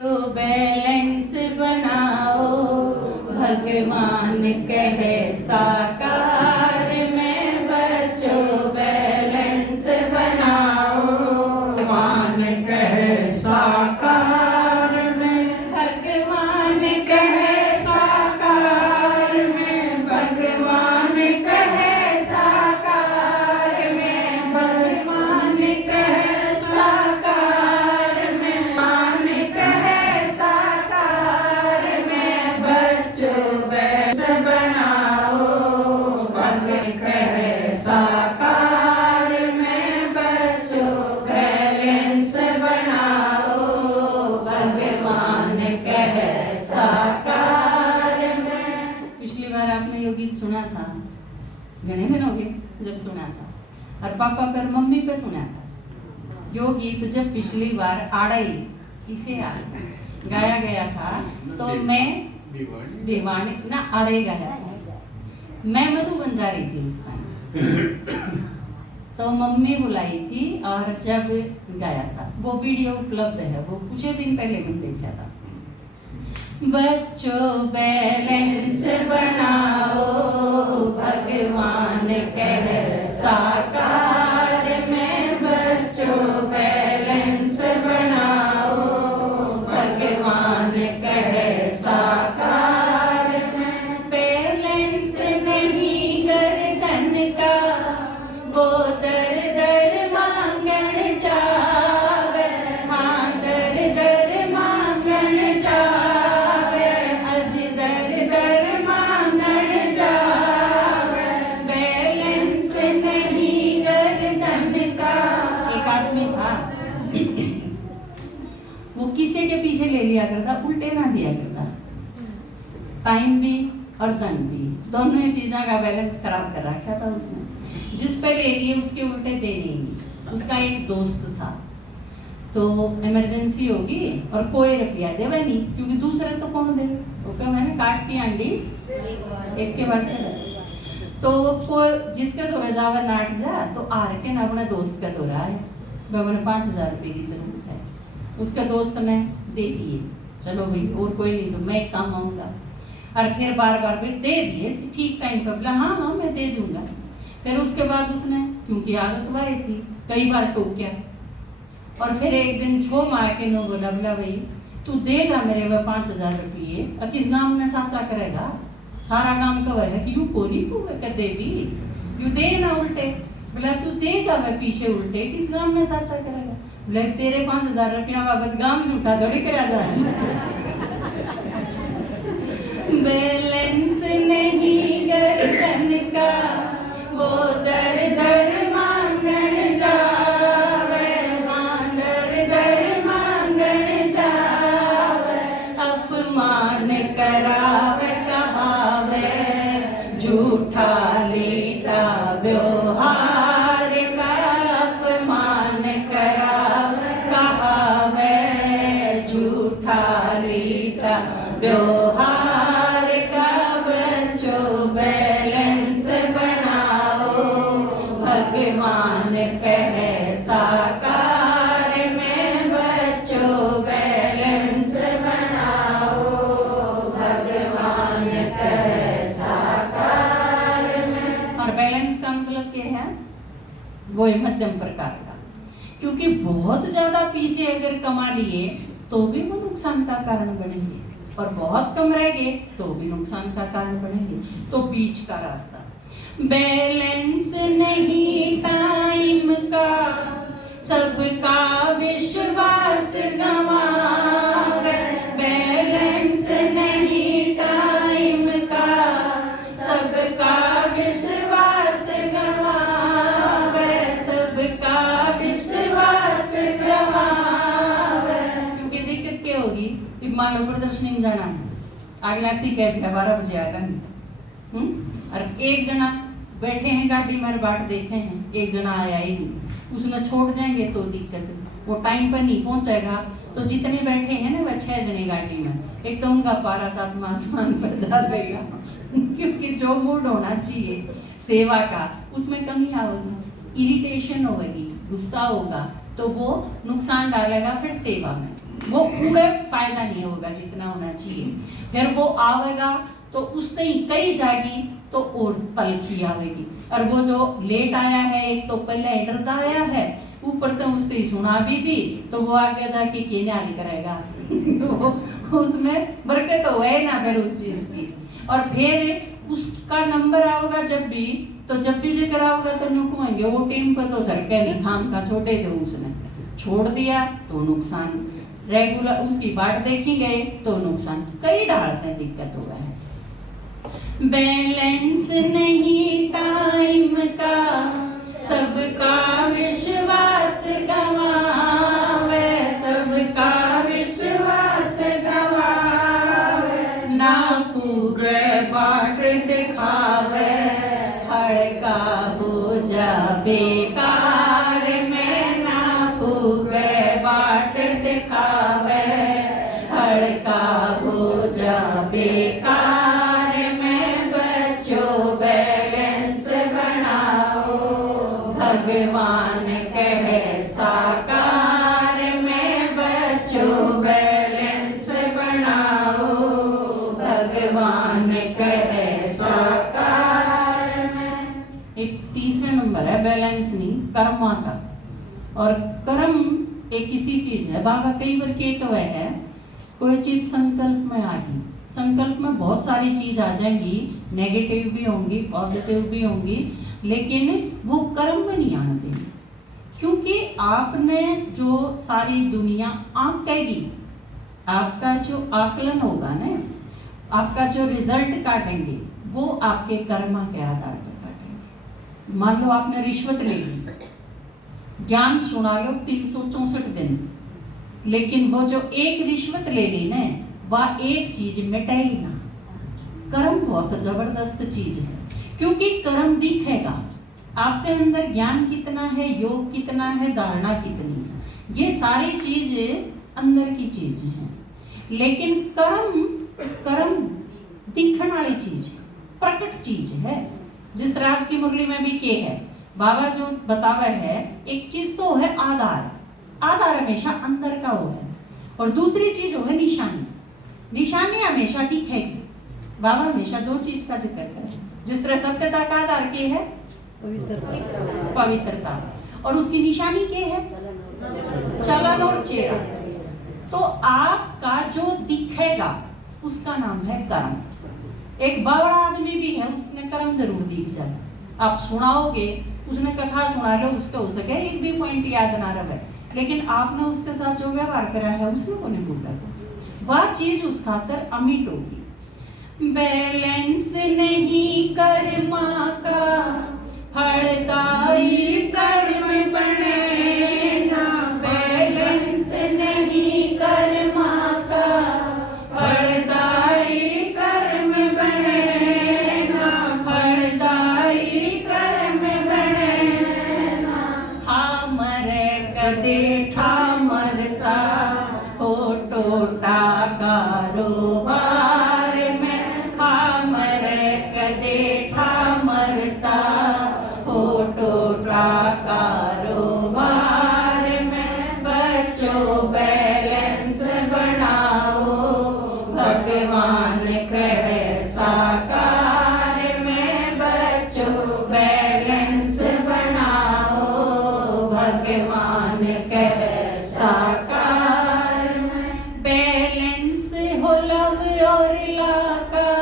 तो बैलेंस बनाओ, भगवान कहे साकार में बचो बैलेंस बनाओ, भगवान कहे साकार में, भगवान कहे साकार में, भगवान कहे साकार में, भगवान कहे साकार में, मान कहे साकार में बच्चों बैलेंस बनाओ, भगवान कहे साकार में बच्चों बैलेंस बनाओ, भगवान कहे साकार में। पिछली बार आपने ये गीत सुना था, घने दिन हो गए जब सुना था, और पापा पर मम्मी पे सुना था। यो गीत जब पिछली बार आड़ई इसे गाया गया था तो मैं दीवानी ना आड़ई गाया था, मैं मधु बंजारी थी उस टाइम, तो मम्मी बुलाई थी और जब गाया था वो वीडियो उपलब्ध है, वो कुछ दिन पहले मैंने देखा था। बच्चों बैलेंस बनाओ, भगवान कहे साकार में बच्चों बैलेंस बनाओ, भगवान कहे साकार में। बैलेंस नहीं गर्दन का वो दर दर मांगण जावे, हाँ दर दर मांगण जावे, अज दर दर मांगण जावे, बैलेंस नहीं गर्दन का। एक आदमी था वो किसी के पीछे ले लिया करता, उल्टे ना दिया करता, टाइम भी और धन भी, दोनों ही चीजों का बैलेंस खराब कर रखा था उसने। जिस पे ले लिए उसके उल्टे दे नहीं। उसका एक दोस्त था, तो इमरजेंसी होगी और कोई रुपया देवा नहीं, क्योंकि दूसरे तो कौन दे, तो क्या मैंने काट की आंडी एक के बाद चला, तो कोई जिसके दौरा जावा नाट जा तो आर के ना अपने दोस्त का दौरा है, मैंने 5,000 रुपये की जरूरत है, उसका दोस्त ने दे दिए, चलो भाई और कोई नहीं तो मैं काम आऊंगा, और फिर बार बार फिर दे दिए ठीक टाइम पर, बोला हाँ हाँ मैं दे दूंगा। फिर उसके बाद उसने, क्योंकि आदत वाई थी, कई बार टोक्या, और फिर एक दिन छो मार के नो बोला, बोला भाई तू देगा मेरे में 5,000 रुपये, और किस नाम ने साचा करेगा, सारा काम कवर है कि यू कोरी को दे भी यू दे ना उल्टे, बोला तू देगा मैं पीछे उल्टे, किस नाम ने साचा करेगा, बोला तेरे 5,000 रुपया बाबत गाम झूठा दौड़ी करा जाए। बैलेंस नहीं गर्दन का वो दर दर मांगण जावे, हाँ दर दर मांगण जावे, अपमान करावे कहावे, झूठा लीटा व्यवहार का, अपमान करावे कहावे, झूठा लीटा व्यवहार का, बच्चों बैलेंस बनाओ, भगवान कहे साकार में बच्चों बैलेंस बनाओ, भगवान कहे साकार में। और बैलेंस का मतलब क्या है, वो है मध्यम प्रकार का, क्योंकि बहुत ज्यादा पीछे अगर कमा लिए तो भी वो नुकसान का कारण बनेंगे, और बहुत कम रह गए तो भी नुकसान का कारण बनेंगे, तो बीच का रास्ता। बैलेंस नहीं टाइम का सबका विश्वास गंवावे, बैलेंस नहीं टाइम का सबका विश्वास गंवावे, सबका विश्वास गंवावे। क्योंकि दिक्कत क्या होगी, मान लो प्रदर्शनी में जाना है, आगे लगती कह दिया 12 बजे आएगा नहीं, और एक जना बैठे हैं गाड़ी में बाट देखे हैं, एक जना आया ही नहीं, उसने छोड़ जाएंगे तो दिक्कत, वो टाइम पर नहीं पहुंचेगा, तो जितने बैठे हैं ना वह 6 जने गाड़ी में, एक तो उनका पारा 7वां आसमान पर जा लेगा। क्योंकि जो मूड होना चाहिए सेवा का उसमें कमी आएगी, इरिटेशन होगी, गुस्सा होगा, तो वो नुकसान डालेगा फिर सेवा में, वो पूरे फायदा नहीं होगा जितना होना चाहिए। फिर वो आवेगा तो उसने ही कई जाएगी तो और तलखी आवेगी। और वो जो लेट आया है, एक तो पहले डरता आया है, ऊपर से उसकी सुना भी दी, तो वो आगे जाके केन्याल करेगा तो उसमें बरकत तो है ना फिर उस चीज की। और फिर उसका नंबर आएगा जब भी, तो जब भी जिक्र आओगा तो नुकमेंगे वो टीम पर तो सरके नहीं, खाम का छोटे थे उसने छोड़ दिया तो नुकसान, रेगुलर उसकी बाट देखी गए तो नुकसान, कई डालते हैं, दिक्कत हुआ है। बैलेंस नहीं टाइम का, सबका विश्वास गवावे, सबका विश्वास गवावे, ना पूरे बाट दिखावे, हड़का हो जा बेकार में, ना पूरे बाट दिखावे, हड़का हो जा बेकार में, बच्चों बैलेंस बनाओ, भगवान कहे साकार में, बच्चों बैलेंस बनाओ, भगवान कहे साकार में। एक तीसरा नंबर है बैलेंस नहीं, कर्मा का। और कर्म एक किसी चीज है, बाबा कई बार के कहे है, कोई चीज संकल्प में आ गई, संकल्प में बहुत सारी चीज आ जाएंगी, नेगेटिव भी होंगी, पॉजिटिव भी होंगी, लेकिन वो कर्म में नहीं आने देंगे। क्योंकि आपने जो सारी दुनिया आंकेगी, आपका जो आकलन होगा ना, आपका जो रिजल्ट काटेंगे वो आपके कर्म के आधार पर काटेंगे। मान लो आपने रिश्वत ले ली, ज्ञान सुना लो 364 दिन, लेकिन वो जो एक रिश्वत ले ली ना, वह एक चीज मिटे ही ना। कर्म बहुत जबरदस्त चीज है, क्योंकि कर्म दिखेगा आपके अंदर ज्ञान कितना है, योग कितना है, धारणा कितनी है, ये सारी चीजें अंदर की चीज हैं। लेकिन कर्म दिखने वाली चीज है, प्रकट चीज है। जिस राज की मुरली में भी के है, बाबा जो बतावे है, एक चीज तो है आधार, आधार हमेशा अंदर का हो है, और दूसरी चीज हो है निशानी, निशानी हमेशा दिखेगी। बाबा हमेशा दो चीज का जिक्र करें, जिस तरह सत्यता का आधार के है पवित्रता, और उसकी निशानी के है चलन और चेहरा। तो आपका जो दिखेगा उसका नाम है कर्म। एक बड़ा आदमी भी है, उसने कर्म जरूर दिख जाए, आप सुनाओगे, उसने कथा सुना लो, उसको हो सके एक भी पॉइंट याद ना रहे, लेकिन आपने उसके साथ जो व्यवहार करा है उसमें को नहीं भूला, वह चीज उस खातर अमिट होगी। बैलेंस नहीं कर्मा का, फलदायी कर्म बने ना, बैलेंस नहीं कर्मा का, फलदायी कर्म बने ना, फलदायी कर्म बने ना, ठामर कदे ठामरता हो टोटा कारोबार में, ठामर कदे ठामरता हो टोटा कारोबार में, बच्चों बैलेंस बनाओ, भगवान कहे साकार में, बच्चों बैलेंस बनाओ, भगवान कहे साकार में। बैलेंस हो लव और लाका,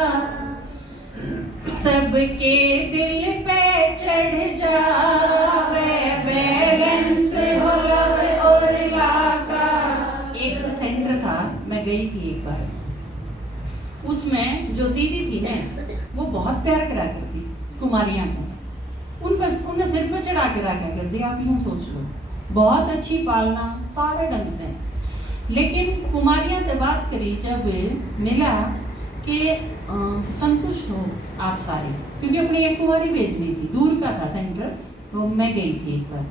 सबके दिल पे चढ़ जावे, बैलेंस हो लव और लाका। एक सेंटर था, मैं गई थी एक बार, उसमें जो दीदी थी ना, वो बहुत प्यार करा करती, कुमारियां को, उन्हें सिर पे चढ़ा के रखा कर दिया। आप यूं सोच लो, बहुत अच्छी पालना, सारे ढंग से। लेकिन कुमारियां से बात करी जब मिला कि संतुष्ट हो आप सारे, क्योंकि अपनी एक कुमारी भेजनी थी, दूर का था सेंटर, तो मैं गई थी एक बार।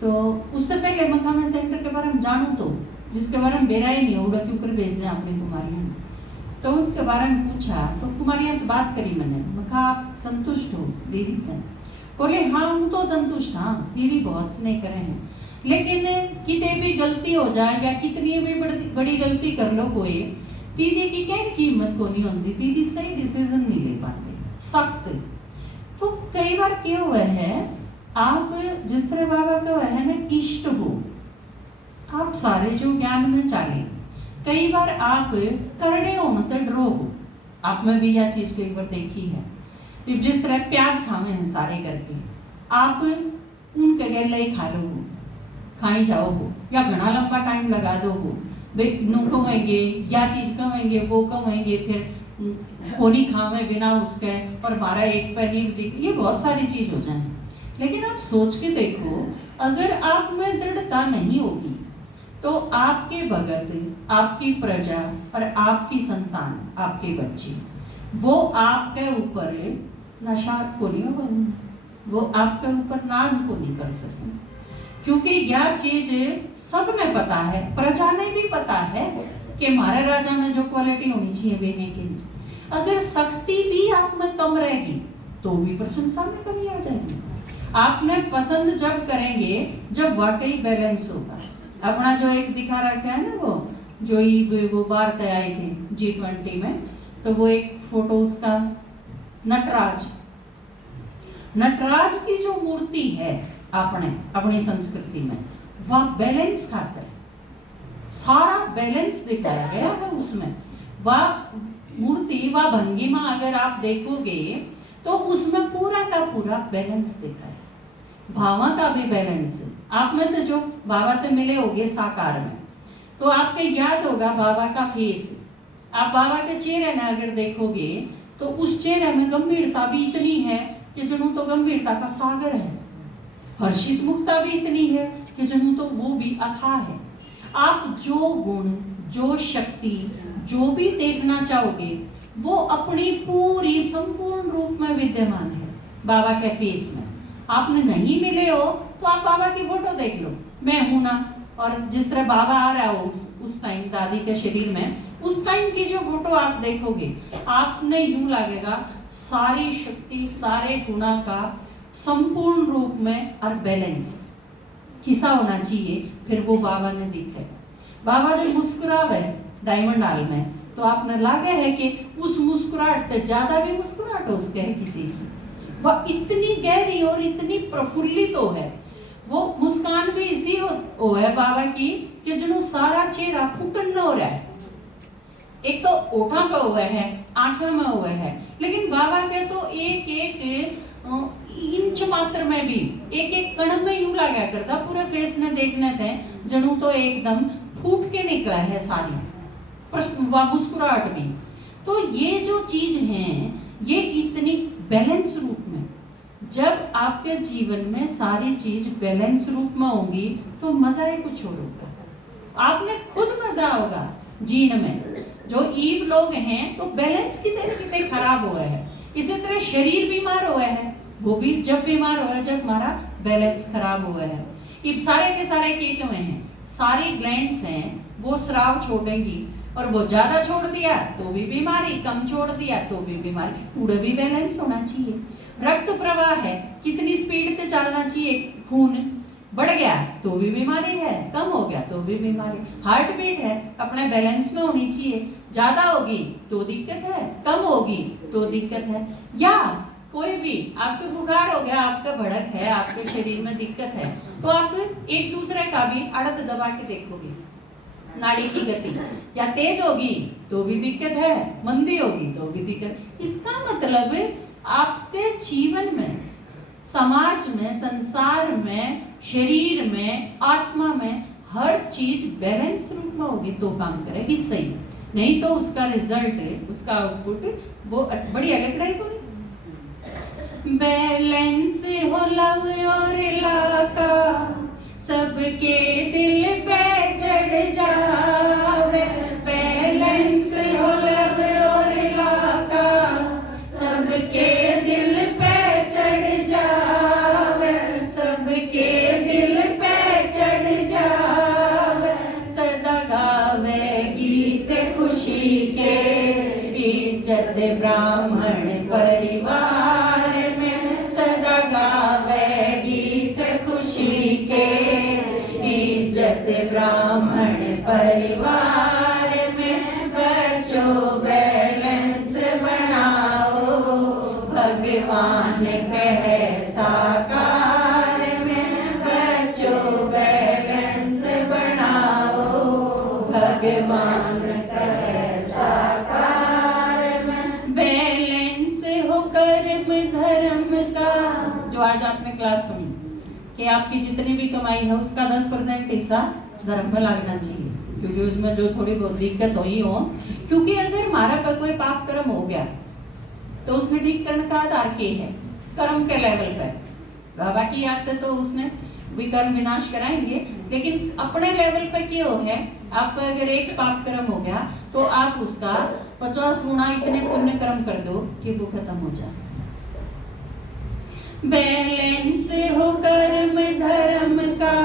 तो उससे पहले मैं सेंटर के बारे में जानूं, तो जिसके बारे में बेरा ही नहीं उड़ा क्यों कर भेज दें अपनी कुमारियां, तो उसके बारे में पूछा, तो कुमारियां से बात करी मैंने कहा आप संतुष्ट हो दीदी से? बोले हाँ हम तो संतुष्ट, हाँ दीदी बहुत स्नेह करे हैं, लेकिन कितने भी गलती हो जाए या कितनी भी बड़ी गलती कर लो कोई, दीदी की क्या कीमत को नहीं होती, दीदी सही डिसीजन नहीं ले पाते, सख्त। तो कई बार क्या हुआ है, आप जिस तरह बाबा का है ना इष्ट हो, आप सारे जो ज्ञान में चाले, कई बार आप करड़े हो मतलब डरो हो, आप में भी यह चीज कई बार देखी है। जिस तरह प्याज खावे हैं सारे करके, आप उनके गले ही खा लो हो, खाई जाओ हो, या घना लंबा टाइम लगा दो हो, नू कहेंगे या चीज कहेंगे वो कहेंगे, फिर होली खावे बिना उसके और 12-1 पनीर दिख, ये बहुत सारी चीज हो जाए। लेकिन आप सोच के देखो, अगर आप में दृढ़ता नहीं होगी तो आपके भगत, आपकी प्रजा और आपकी संतान, आपके बच्चे, वो आपके ऊपर नशा को नहीं होगा, वो आपके ऊपर नाज को नहीं कर सकते, क्योंकि यह चीज सबने पता है, प्रजा ने भी पता है कि हमारे राजा में जो क्वालिटी होनी चाहिए बेने के लिए। अगर सख्ती भी आप में कम रहेगी तो भी प्रशंसा में कमी आ जाएगी। आपने पसंद जब करेंगे जब वाकई बैलेंस होगा। अपना जो एक दिखा रखा है ना, वो बार तय आई थी G20 में, तो वो एक फोटो उसका नटराज की जो मूर्ति है अपनी संस्कृति में, वह बैलेंस खाता है, सारा बैलेंस दिखाया गया है उसमें। वह मूर्ति, वह भंगिमा अगर आप देखोगे तो उसमें पूरा का पूरा बैलेंस दिखा है, भावा का भी बैलेंस। आप में तो जो बाबा तो मिले होगे साकार में, तो आपको याद होगा बाबा का फेस, आप बाबा के चेहरे में अगर देखोगे तो उस चेहरे में गंभीरता भी इतनी है कि जनू तो गंभीरता का सागर है, हर्षित मुक्ता भी इतनी है कि जनू तो वो भी अथाह है। आप जो गुण, जो शक्ति, जो भी देखना चाहोगे वो अपनी पूरी संपूर्ण रूप में विद्यमान है बाबा के फेस में। आपने नहीं मिले हो तो आप बाबा की फोटो देख लो, मैं हूं ना, और जिस तरह बाबा आ रहा हो उस टाइम दादी के शरीर में, उस टाइम की जो फोटो आप देखोगे, आपने यूं लगेगा सारी शक्ति, सारे गुणा का संपूर्ण रूप में और बैलेंस किसा होना चाहिए, फिर वो बाबा ने दिखे। बाबा जब मुस्कुरावे डायमंड हॉल में, तो आपने लागे है कि उस मुस्कुराहट से ज्यादा भी मुस्कुराहट हो उसके है किसी की, वह इतनी गहरी और इतनी प्रफुल्लित हो है। वो मुस्कान भी इसी हो है बाबा की कि जनू सारा चेहरा फुटन हो रहा है, एक तो ओठा पे हुआ है, आंखों में हुआ है, लेकिन बाबा के तो एक एक इंच मात्र में भी, एक एक कण में यूं लगा करता, पूरे फेस ने देखने थे जनू तो एकदम फूट के निकला है सारी मुस्कुराहट भी। तो ये जो चीज है, ये इतनी बैलेंस रूप में, जब आपके जीवन में सारी चीज बैलेंस रूप में होंगी तो मजा ही कुछ और होगा। आपने खुद मजा होगा जीने में। जो ईव लोग हैं तो बैलेंस कितने खराब हुआ है, इसी तरह शरीर बीमार हुआ है, वो भी जब बीमार हुआ है जब हमारा बैलेंस खराब हुआ है। ये सारे के सारे कीट हुए हैं, सारी ग्लैंड्स हैं, वो स्राव छोड़ेंगी, और वो ज्यादा छोड़ दिया तो भी बीमारी, कम छोड़ दिया तो भी बीमारी, पूरा भी बैलेंस होना चाहिए। रक्त प्रवाह है, कितनी स्पीड से चलना चाहिए, खून बढ़ गया तो भी बीमारी है, कम हो गया तो भी बीमारी। हार्ट बीट है, अपने बैलेंस में होनी चाहिए, ज्यादा होगी तो दिक्कत है, कम होगी तो दिक्कत है। या कोई भी आपके बुखार हो गया, आपका भड़क है, आपके शरीर में दिक्कत है, तो आप एक दूसरे का भी अड़द दबा के देखोगे, नाड़ी की गति या तेज होगी तो भी दिक्कत है, मंदी होगी तो भी दिक्कत। इसका मतलब आपके जीवन में, समाज में, संसार में, शरीर में, आत्मा में हर चीज बैलेंस रूप में होगी तो काम करेगी सही, नहीं तो उसका रिजल्ट, उसका आउटपुट वो बड़ी अलग रहेगा। बैलेंस हो लव और इलाका, सबके दिल पे चढ़ जावे, बैलेंस हो लव और इलाका, सबके दिल पे चढ़ जावे, सबके दिल पे चढ़ जावे, सदा गावे गीत खुशी के, इज्जत ब्राह्मण परिवार में, सदा गावे गीत खुशी के, बैलेंस हो कर्म धर्म का। जो आज आपने क्लास सुनी कि आपकी जितनी भी कमाई है उसका 10% हिस्सा धर्म में लगना चाहिए, क्योंकि उसमें जो थोड़ी बहुत दिक्कत हुई हो, क्योंकि अगर हमारा पर कोई पाप कर्म हो गया तो उसने ठीक करने का आधार के है कर्म के लेवल पर। बाबा की याद तो उसने विकर्म विनाश कराएंगे, लेकिन अपने लेवल पे क्या हो है, आप अगर एक पाप कर्म हो गया तो आप उसका 50 गुना इतने पुण्य कर्म कर दो कि वो खत्म हो जाए। बैलेंस हो कर्म धर्म का,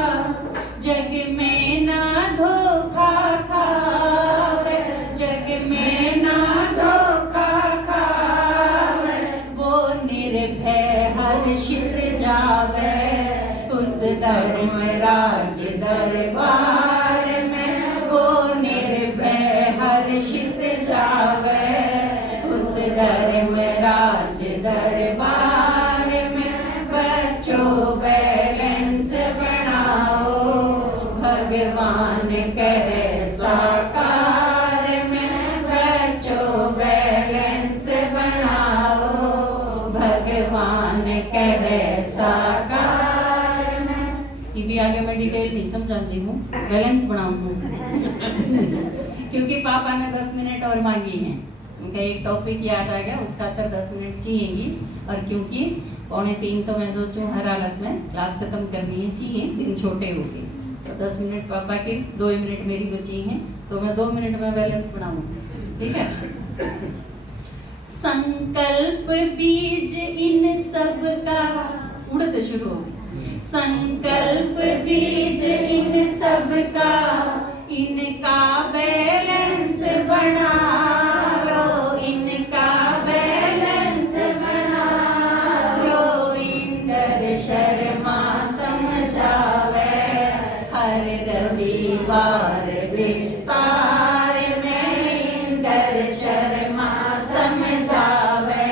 जग में ना धोखा खावे, जग में ना धोखा खावे, वो निर्भय हर्षित जावे, उस धर्मराज दरबार में वो निर्भय हर्षित जावे, उस धर्मराज दरबार में। बच्चों बैलेंस बनाओ, भगवान कहे साकार में, बच्चों बैलेंस बनाओ, भगवान कहे साकार में। ये भी आगे मैं डिटेल नहीं समझाती हूँ, बैलेंस बनाऊँ क्योंकि पापा ने 10 मिनट और मांगी हैं, उनका एक टॉपिक याद आ गया, उसका तो 10 मिनट चाहिएगी, और क्योंकि 2:45 तो मैं सोचूं हर हालत में क्लास खत्म करनी है, चाहिए दिन छोटे हो गए, तो 10 मिनट पापा के 2 मिनट मेरी बची हैं, तो मैं 2 मिनट में बैलेंस बनाऊंगी, ठीक है। संकल्प बीज इन सब का उड़ते शुरू हो, संकल्प बीज इन सब का, इनका बैलेंस बना लो, इनका बैलेंस बना लो, इंदर शर्मा समझावे, हर रविवार विस्तार में, इंदर शर्मा समझावे,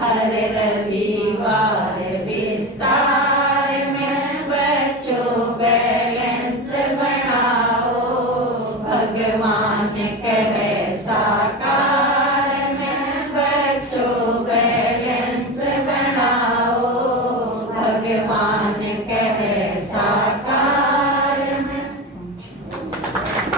हर रविवार विस्तार में, बच्चों बैलेंस बनाओ, भगवान कहे